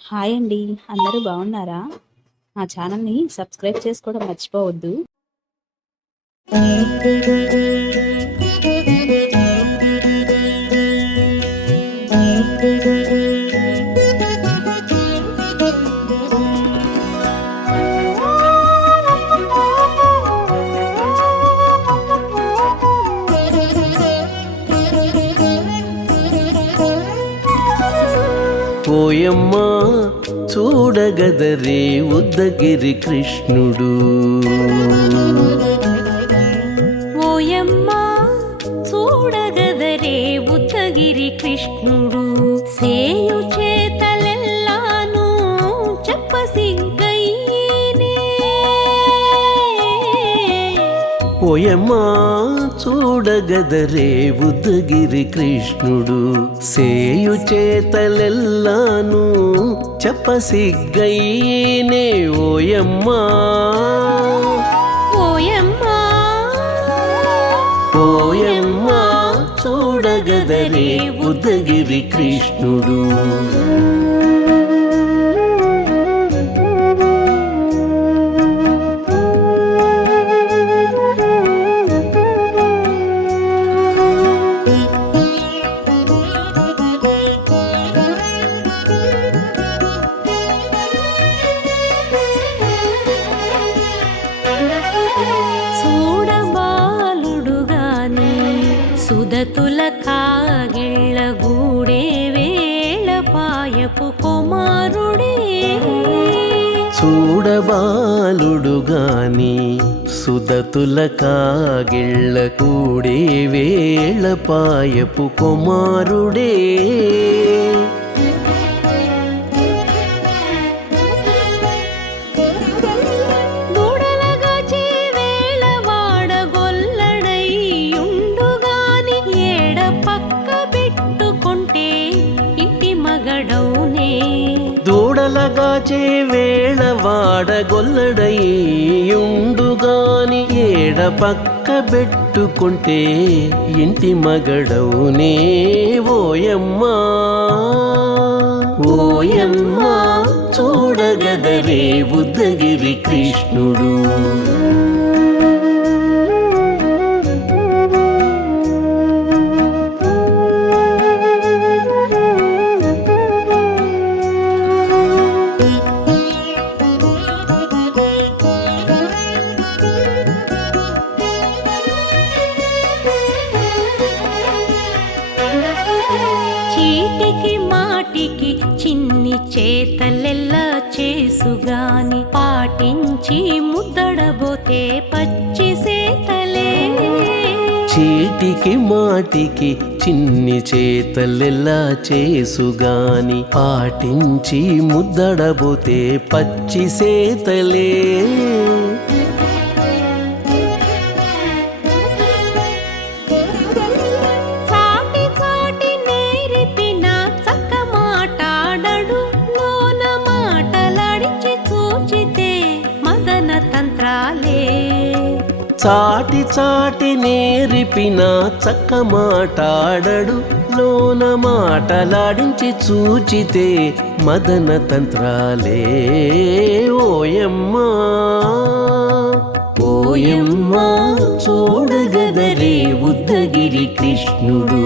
Hi అండి. అందరూ బాగున్నారా? మా ఛానల్‌ని సబ్స్క్రైబ్ చేసుకోవడం మర్చిపోవద్దు. ఓయమ్మా చూడగదరే ఉద్దగిరి కృష్ణుడు. ఓయమ్మా చూడగదరే ఉద్దగిరి కృష్ణుడు. సేయు చేతలెల్లాను చెప్పసిగ్గైనే. ఓయమ్మా చూడగదరే ఉద్దగిరి కృష్ణుడు. సేయు చేతలెల్లాను చెప్పసిగ్గైనే. ఓయమ్మా ఓయమ్మా ఓయమ్మా చూడగదరే ఉద్దగిరి కృష్ణుడు. చూడబాలుడుగాని సుదతుల కాగిళ్ళ గూడే వేళ పాయపు కుమారుడే. చూడబాలుడుగాని సుదతుల కాగిళ్ళ కూడే వేళ పాయపు కుమారుడే. దూడలగాచి వేళ వాడగొల్లడైయుండుగాని ఏడ పక్క పెట్టుకుంటే ఇంటి మగడౌనే. దూడలగాచే వేళ వాడగొల్లడయ్యుండుగాని ఏడ పక్క పెట్టుకుంటే ఇంటి మగడవునే. ఓయమ్మా ఓయమ్మా చూడగదరే ఉద్దగిరి కృష్ణుడు. చీటికి మాటికి చిన్ని చేతలెల్లా చేసుగాని పాటించి ముద్దడబోతే పచ్చి సేతలే. చీటికి మాటికి చిన్ని చేతలెల్లా చేసుగాని పాటించి ముద్దడబోతే పచ్చి సేతలే. చాటి చాటి నేర్పిన చక్క మాటాడడు లోన మాటలాడించి చూచితే మదన తంత్రాలే. చాటి చాటి నేర్పిన చక్క మాటాడడు లోన మాటలాడించి చూచితే మదన తంత్రాలే. ఓయమ్మా ఓయమ్మా చూడగదరే ఉద్దగిరి కృష్ణుడు.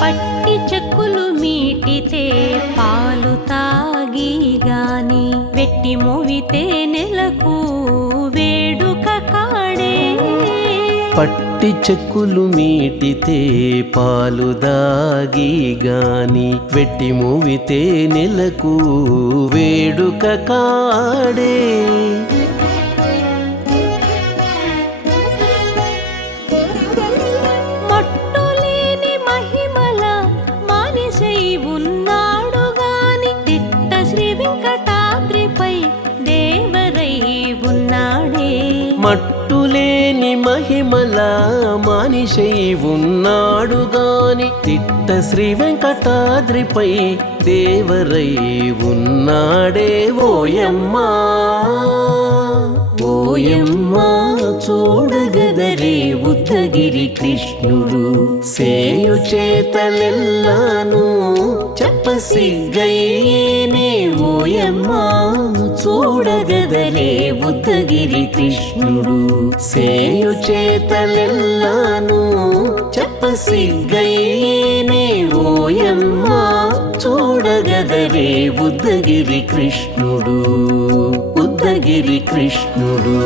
పట్టి చెక్కులు మీటితే పాలు తాగి గాని వెట్టి మోవితే నెలకు వేడుక కాడే. పట్టి చెక్కులు మీటితే పాలు దాగి గాని వెట్టి మూవితే నెలకు వేడుక కాడే. మట్టులేని మహిమల మానిషై ఉన్నాడు గాని తిట్ట శ్రీ వెంకటాద్రిపై దేవరై ఉన్నాడే. మట్టులేని మహిమల నెల మానిషై ఉన్నాడు గాని తిట్ట శ్రీ వెంకటాద్రిపై దేవరై ఉన్నాడే ఓయమ్మా ఓయమ్మా చూడగదరే ఉద్దగిరి కృష్ణుడు సేయు చేతలెల్లాను చెప్పసిగ్గైనే ఓయమ్మా చూడగదరే ఉద్దగిరి కృష్ణుడు సేయు చేతలెల్లాను చెప్పసిగ్గైనే ఓయమ్మా చూడగదరే ఉద్దగిరి కృష్ణుడు ఉద్దగిరి కృష్ణుడు.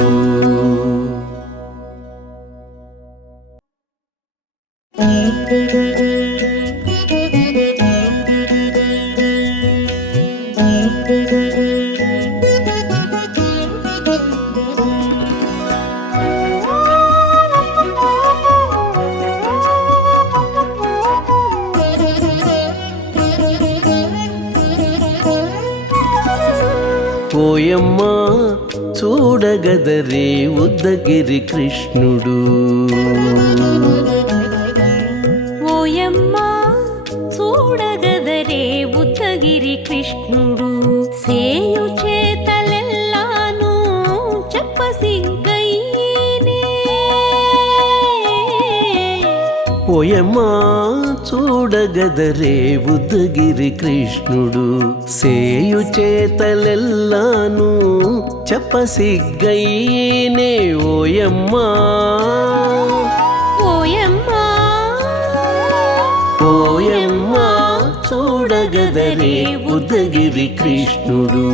ఓయమ్మా చూడగదరే ఉద్దగిరి కృష్ణుడు ఓయమ్మా చూడగదరే ఉద్దగిరి కృష్ణుడు సేయు చేతలెల్లాను చెప్పసిగ్గైనే ఓయమ్మా చూడగదరే ఉద్దగిరి కృష్ణుడు సేయు చేతలెల్లాను చెప్పసిగ్గైనే ఓయమ్మా ఓయమ్మా ఓయమ్మా చూడగదరే ఉద్దగిరి కృష్ణుడు.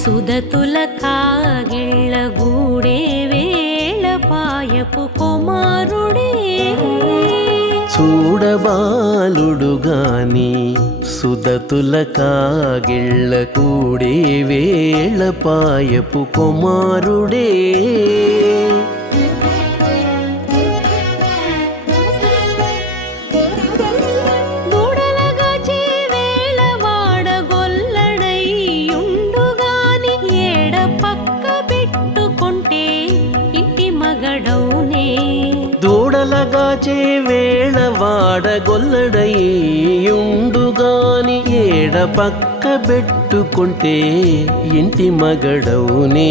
సుదతుల కాగిళ్ళ గూడే వేళపాయపు కుమారుడే చూడబాలుడు గాని సుదతుల కాగిళ్ళ కూడే వేళపాయపు కుమారుడే దూడలగాచే వేళ వాడగొల్లడయ్యుండుగాని ఏడ పక్క పెట్టుకుంటే ఇంటి మగడవునే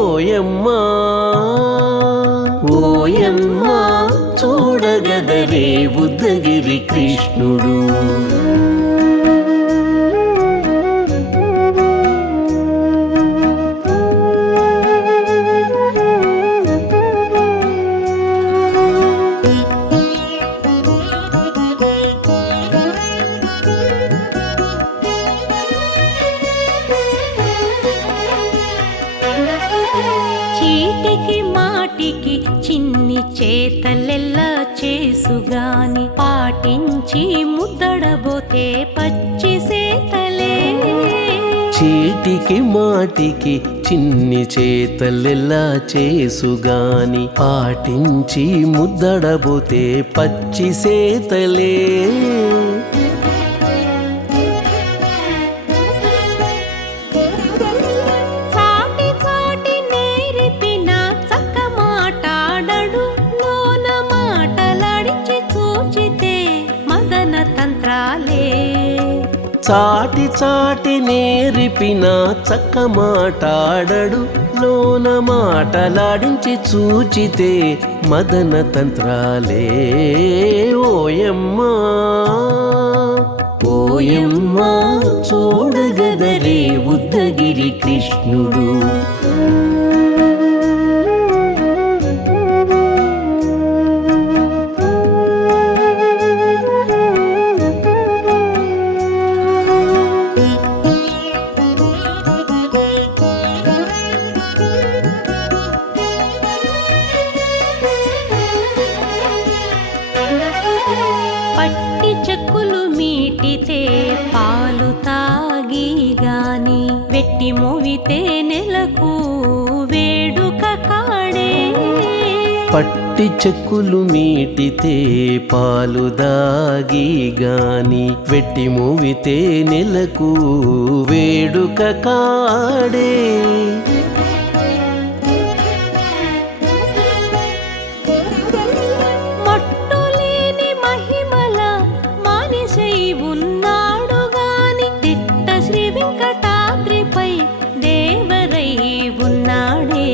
ఓయమ్మా ఓయమ్మా చూడగదరే ఉద్దగిరి కృష్ణుడు. చీటికి మాటికి చిన్ని చేతలెల్లా చేసుగాని పాటించి ముద్దడబోతే పచ్చి సేతలే చీటికి మాటికి చిన్ని చేతలెల్లా చేసుగాని పాటించి ముద్దడబోతే పచ్చి సేతలే చాటి చాటి నేరిపిన చక్క మాటాడడు లోన మాటలాడించి చూచితే మదన తంత్రాలే ఓయమ్మా ఓయమ్మా చూడగదరే ఉద్దగిరి కృష్ణుడు. పట్టి చెక్కులు మీ తాగి గాని వెట్టి మోవితే నెలకు వేడుక కాడే పట్టి చెక్కులు మీటితే పాలు దాగి గాని వెట్టి మూవితే నెలకు వేడుక కాడే మట్టులేని మహిమల మానిషై ఉన్నాడు గాని తిట్ట శ్రీ వెంకటాద్రిపై దేవరై ఉన్నాడే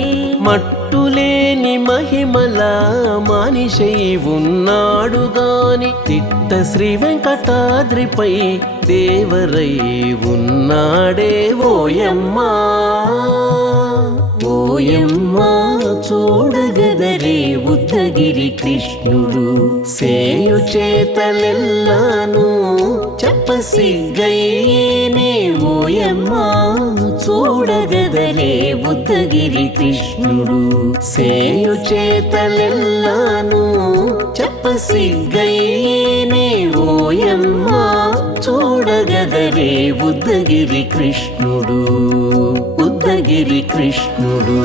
మట్టులేని మహిమల మానిషై ఉన్నాడు గాని తిట్ట శ్రీ వెంకటాద్రిపై దేవరై ఉన్నాడే ఓయమ్మా ఓయమ్మా చూడగదరే ఉద్దగిరి కృష్ణుడు సేయు చేతలెల్లాను చెప్పసిగ్గయ్యేనే ఓయమ్మా చూడగదరే ఉద్దగిరి కృష్ణుడు సేయు చేతలెల్లాను చెప్పసిగ్గయ్యేనే ఓయమ్మా చూడగదరే ఉద్దగిరి కృష్ణుడు ఉద్దగిరి కృష్ణుడు